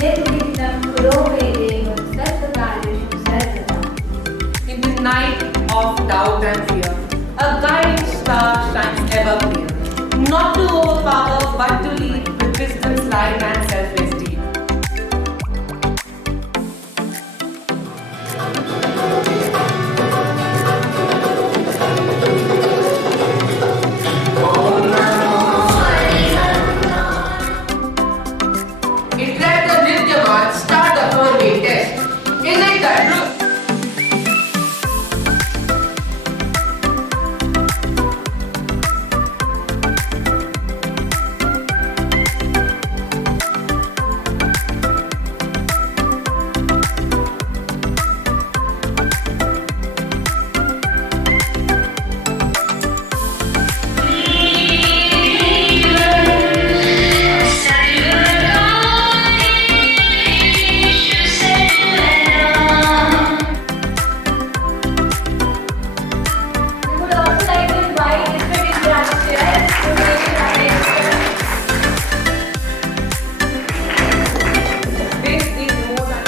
In the night of doubt and fear, a guiding star shines ever clear. Not to overpower, but to lead with wisdom's light and selfless deed. It let the Vidyavat start the four-way test. Is it the truth? This is more than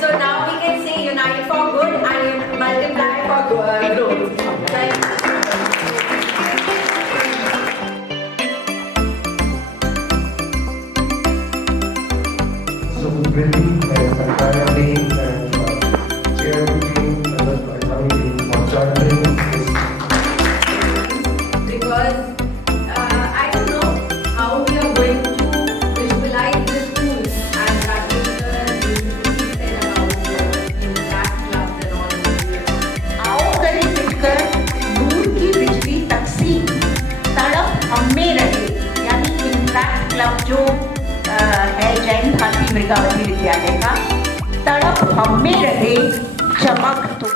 So now we can say unite for good and multiply for growth. Right? So bringing entire team and chair team and the advisory team for charting this. Because I don't know how we are going to visualize this tool and practice the beautiful said about impact clubs and all of आओ करें मिलकर नूर की बिजली तकसीम तड़प हम में रहे यानी इम्पैक्ट क्लब जो है जैन भारती मृगावती विद्यालय का तड़प हम में रहे चमक तो